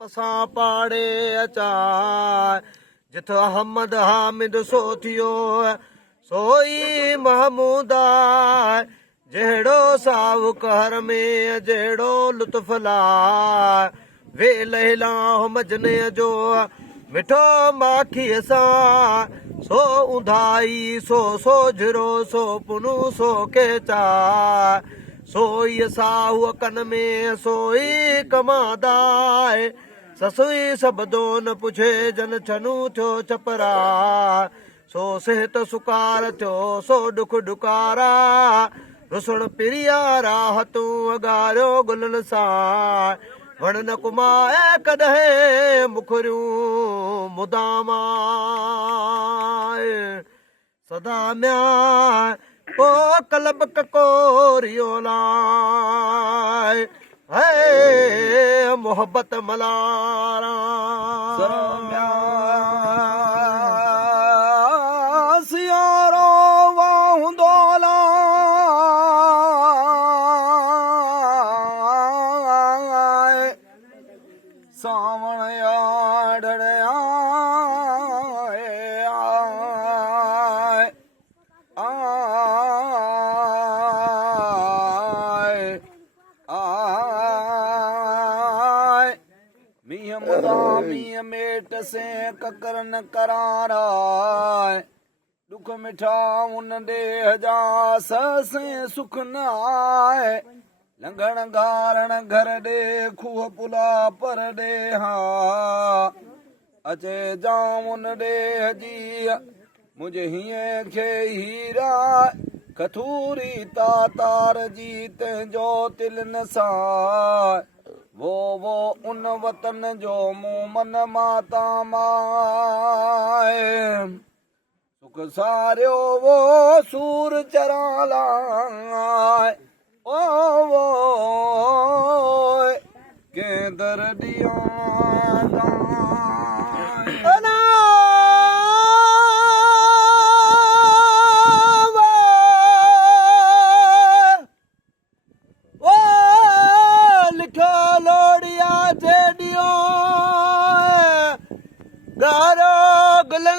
पसां पाड़े अचा जिथ अहमद हामिद सो थियो सोई महमूदा जहिड़ो साहु कहर में जहिड़ो लुत्फला वे लहिला मजने जो मिठो माखीअ सां सो उंधाई सो सोझरो सो पुनू सो केचा सोई साहु कन में सोई कमादाए ससुई सबदो न पुछे जन छनू थियो छपरा सो सिहत सुकार थियो सो डुख डुकारा रुसण पिरिया राहतूं अगारियो गुलनि सां वण न कुमाए कॾहिं मुखरियूं मुदामा सदा म्या को कलब ककोरियो लाए है मोहब्बत मलारा सियारो वाहुंदोला सावण याडड़या मीह मेट से ककर न करारा दुख मिठा उन देह जा से सुख न आए लंघण गारण घर दे खूह पुला पर दे हा अचे जाम उन देह जी मुझे हीअ खे हीरा कथूरी तार जी तंहिंजो तिल न सा वो उन वतन जो मुंह मन माता माए सुख सारियो वो सूर चराला ओ के दर्दिया लोड़िया जेडियो गारो गुल